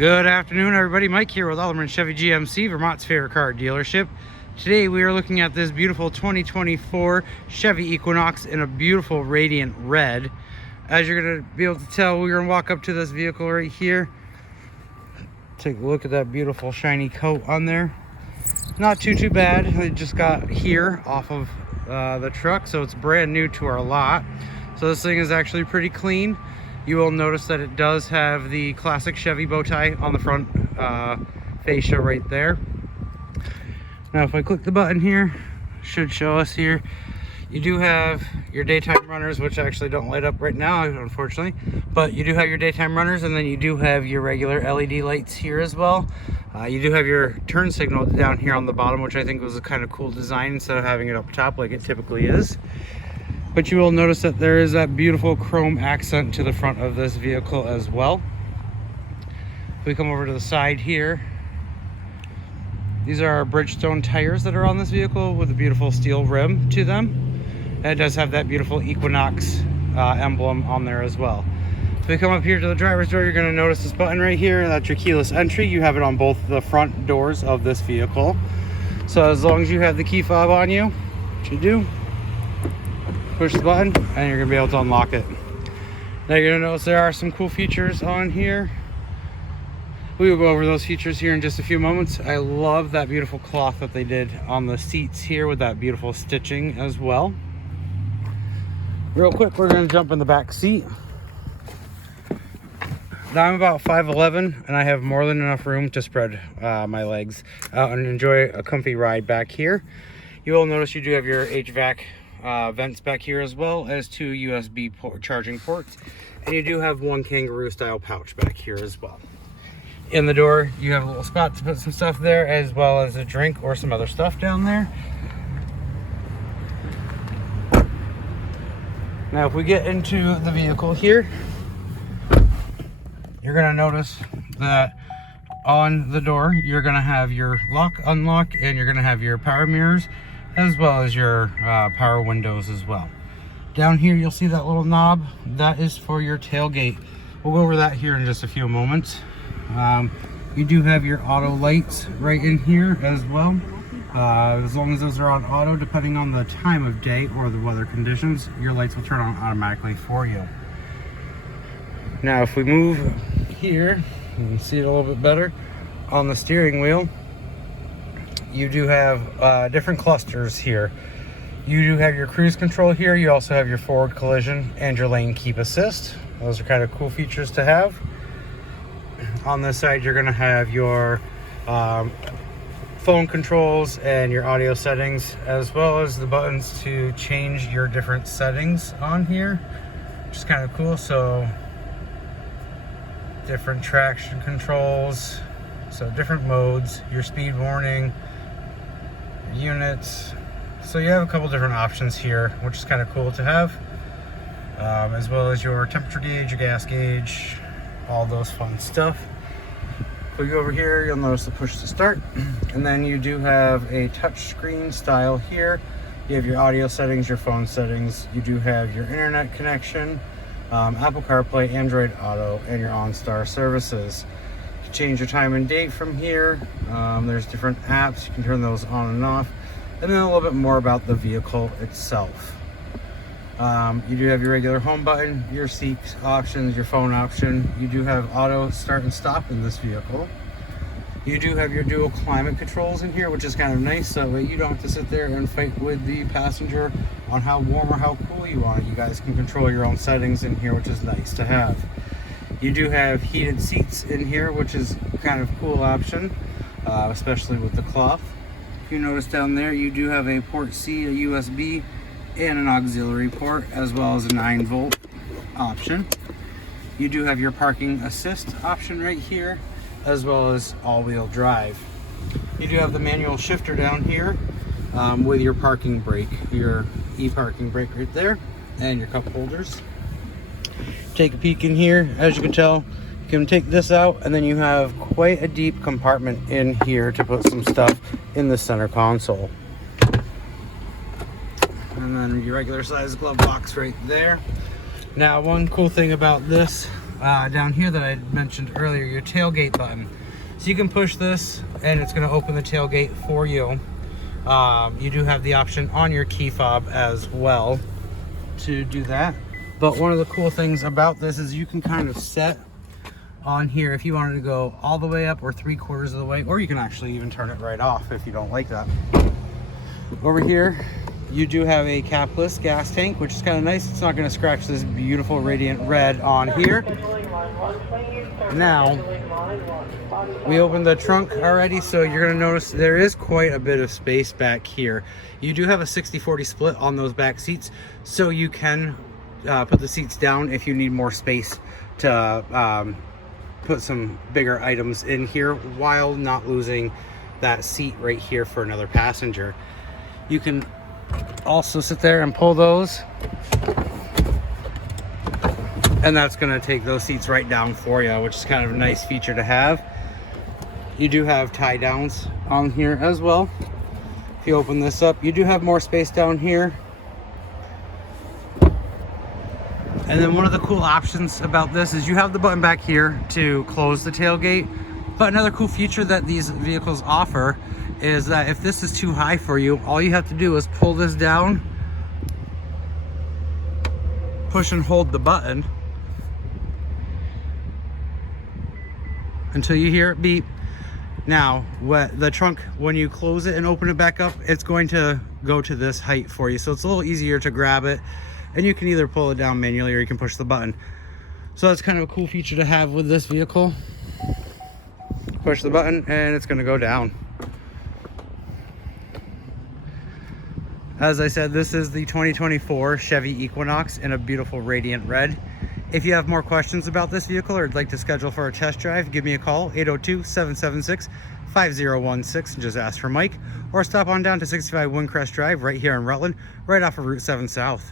Good afternoon, everybody. Mike here with Alderman Chevy GMC, Vermont's favorite car dealership. Today we are looking at this beautiful 2024 Chevy Equinox in a beautiful radiant red. As you're going to be able to tell, we're going to walk up to this vehicle right here. Take a look at that beautiful shiny coat on there. Not too bad. It just got here off of the truck, so it's brand new to our lot. So this thing is actually pretty clean. You will notice that it does have the classic Chevy bow tie on the front fascia right there. Now if I click the button here, it should show us here. You do have your daytime runners, which actually don't light up right now, unfortunately. But you do have your daytime runners, and then you do have your regular LED lights here as well. You do have your turn signal down here on the bottom, which I think was a kind of cool design instead of having it up top like it typically is. But you will notice that there is that beautiful chrome accent to the front of this vehicle as well. If we come over to the side here, these are our Bridgestone tires that are on this vehicle with a beautiful steel rim to them. And it does have that beautiful Equinox emblem on there as well. If we come up here to the driver's door, you're going to notice this button right here. That's your keyless entry. You have it on both the front doors of this vehicle. So as long as you have the key fob on you, which you do, push the button and you're gonna be able to unlock it. Now you're gonna notice there are some cool features on here. We will go over those features here in just a few moments. I love that beautiful cloth that they did on the seats here with that beautiful stitching as well. Real quick, we're gonna jump in the back seat. Now I'm about 5'11" and I have more than enough room to spread my legs out and enjoy a comfy ride back here. You will notice you do have your HVAC vents back here, as well as two USB charging ports, and you do have one kangaroo style pouch back here as well. In the door you have a little spot to put some stuff there, as well as a drink or some other stuff down there. Now if we get into the vehicle here, you're going to notice that on the door you're going to have your lock, unlock, and you're going to have your power mirrors, as well as your power windows as well. Down here you'll see that little knob. That is for your tailgate. We'll go over that here in just a few moments. You do have your auto lights right in here as well. As long as those are on auto, depending on the time of day or the weather conditions, your lights will turn on automatically for you. Now if we move here, you can see it a little bit better on the steering wheel. You do have different clusters here. You do have your cruise control here. You also have your forward collision and your lane keep assist. Those are kind of cool features to have. On this side, you're going to have your phone controls and your audio settings, as well as the buttons to change your different settings on here, which is kind of cool. So different traction controls, so different modes, your speed warning, units. So you have a couple different options here, which is kind of cool to have, as well as your temperature gauge, your gas gauge, all those fun stuff. If we go over here, you'll notice the push to start, and then you do have a touch screen style here. You have your audio settings, your phone settings, you do have your internet connection, Apple CarPlay, Android Auto, and your OnStar services. Change your time and date from here. There's different apps, you can turn those on and off, and then a little bit more about the vehicle itself. You do have your regular home button, your seat options, your phone option. You do have auto start and stop in this vehicle. You do have your dual climate controls in here, which is kind of nice, so that way you don't have to sit there and fight with the passenger on how warm or how cool you want it. You guys can control your own settings in here, which is nice to have. You do have heated seats in here, which is kind of a cool option, especially with the cloth. If you notice down there, you do have a port C, a USB, and an auxiliary port, as well as a 9-volt option. You do have your parking assist option right here, as well as all-wheel drive. You do have the manual shifter down here with your parking brake, your e-parking brake right there, and your cup holders. Take a peek in here. As you can tell, you can take this out, and then you have quite a deep compartment in here to put some stuff in the center console. And then your regular size glove box right there. Now, one cool thing about this down here that I mentioned earlier, your tailgate button. So you can push this and it's going to open the tailgate for you. You do have the option on your key fob as well to do that. But one of the cool things about this is you can kind of set on here if you wanted to go all the way up or 3/4 of the way, or you can actually even turn it right off if you don't like that. Over here, you do have a capless gas tank, which is kind of nice. It's not going to scratch this beautiful radiant red on here. Now, we opened the trunk already, so you're going to notice there is quite a bit of space back here. You do have a 60-40 split on those back seats, so you can put the seats down if you need more space to put some bigger items in here while not losing that seat right here for another passenger. You can also sit there and pull those, and that's going to take those seats right down for you, which is kind of a nice feature to have. You do have tie downs on here as well. If you open this up, you do have more space down here. And then one of the cool options about this is you have the button back here to close the tailgate. But another cool feature that these vehicles offer is that if this is too high for you, all you have to do is pull this down, push and hold the button until you hear it beep. Now, the trunk, when you close it and open it back up, it's going to go to this height for you. So it's a little easier to grab it, and you can either pull it down manually or you can push the button. So that's kind of a cool feature to have with this vehicle. Push the button and it's going to go down. As I said, this is the 2024 Chevy Equinox in a beautiful radiant red. If you have more questions about this vehicle or would like to schedule for a test drive, give me a call, 802-776-5016, and just ask for Mike, or stop on down to 65 Windcrest Drive right here in Rutland, right off of Route 7 South.